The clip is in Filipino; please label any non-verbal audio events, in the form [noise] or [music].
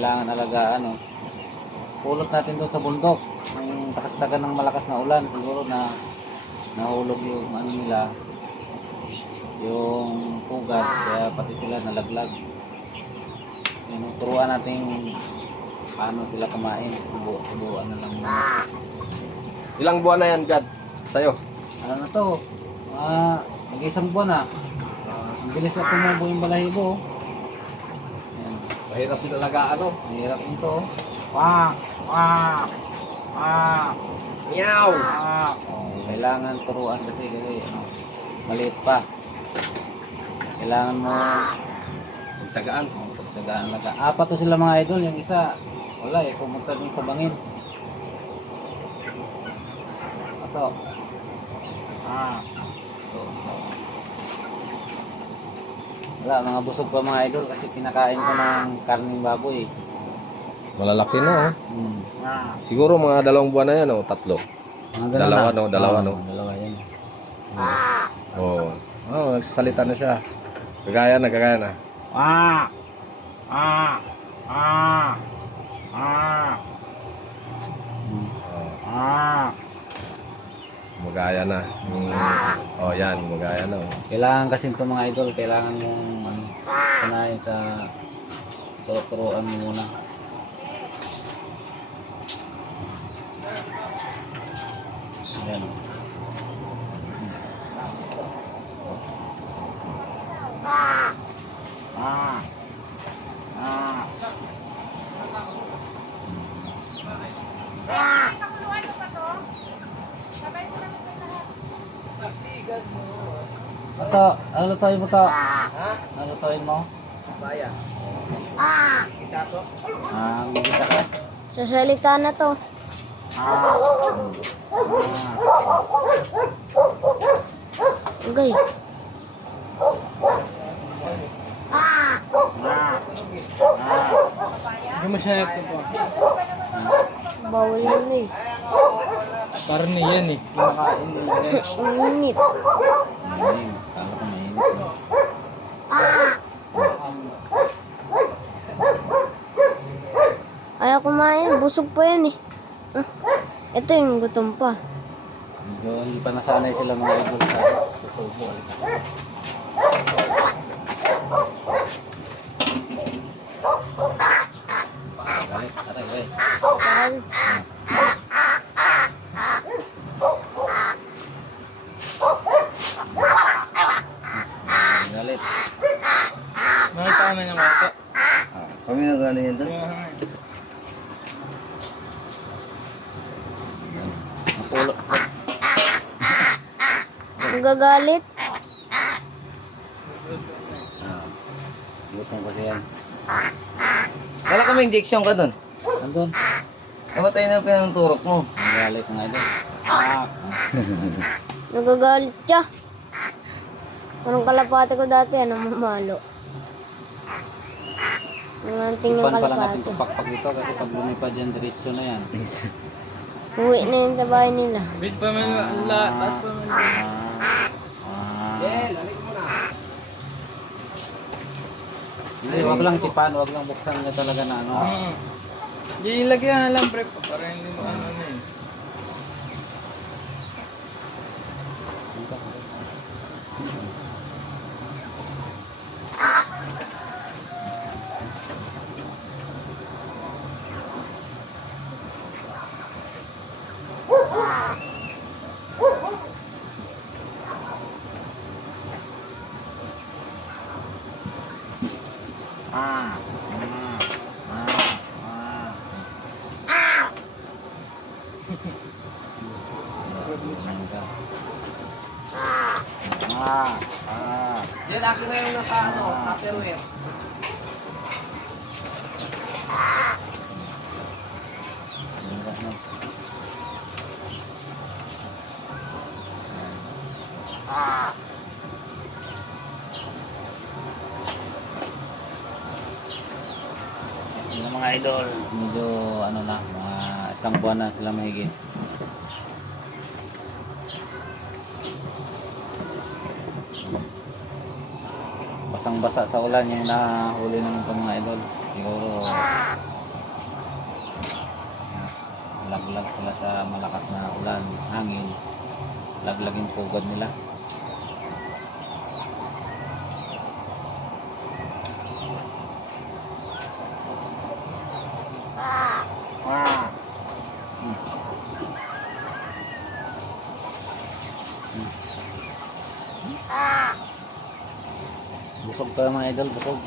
kailangan alagaan, no? Pulot natin doon sa bundok. Ang kasagsagan ng malakas na ulan, siguro na nahulog yung ano nila, yung pugat, kaya pati sila nalaglag. Yun, turuan natin paano sila kumain. Subu, subuan na lang muna. Ilang buwan na yan, God? Sa'yo? Ano na to? Ah, mag-isang buwan na. Ang bilis na tumubo yung balahibo. oh. Mahirap din talaga, ano? Mahirap nito. oh. Wak! Wak! Wak! Meow! Wak! Oh, kailangan turuan kasi kasi ano, maliit pa. Kailangan mo Tagaan. oh, pagtagaan laga. Apat to sila mga idol. Yung isa, wala eh. Pumunta dun sa bangin. Ito. Ah. Wala, mga busog pa mga idol kasi pinakain ko ng karning baboy. Malalaki na, oh. Hmm. Siguro mga dalawang buwan na yan, oh. Tatlo. Mga ganun Dalawa, na. no? Dalawa, no? Dalawa yan. Oo. Oh. oh, nagsasalita na siya. Kagaya na, kagaya na. Ah! Ah! Ah! Ah! Oh, Ah! Magaya na. Yung, oh, yan, magaya na. Oh. Kailangan kasi ito mga idol, kailangan mong ano, sanayin sa turo-turuan mo muna. Ayan. Ah. Ah. Ito, ano lutuin mo to? Ano lutuin mo? Baya. Isa to? Ah, magkita ka? Sa salita na to. Ah. Okay. Ah. Ah. Hindi mo siya nagtuto. Bawal yun eh. Parang na yan eh. Kinakain nila yan. Mainit. Ayun, kala ko mainit. Ayaw kumain. Busog pa yan eh. Ah, ito yung gutom pa. Hindi pa nasanay sila mga idol sa susubo. Galit, Saan? Galit. Nakita ka na niya mga Ah, kami na gano'n yan doon. Napulot. Nagagalit. Ah, gutom kasi yan. Wala ka may injection ka dun. Nandun. Namatay na pinanturok mo. Ang galit ng idol. [laughs] Ah, Nagagalit siya. Parang kalapate ko dati, ano, mamalo. Nanganting ng ipan pa lang natin kalapate. dito kasi pag lumipad yan, diretso na yan. Uwi na yun sa bahay nila. Bis pa man, la, taas pa man. Ah, ah. Hindi, wag lang tipan, wag lang buksan niya talaga na ano. Mm. Di ilagyan lang pre, para hindi mo ano ano Ah, ah. Yan, akin na yung nasa, ano, Tupperware. Sila mga idol, medyo ano na, Isang buwan na sila mahigit. Basang-basa sa ulan yung nahuli naman itong mga idol. Siguro laglag sila sa malakas na ulan, hangin. Laglag yung pugad nila. Busog pa mga idol, busog.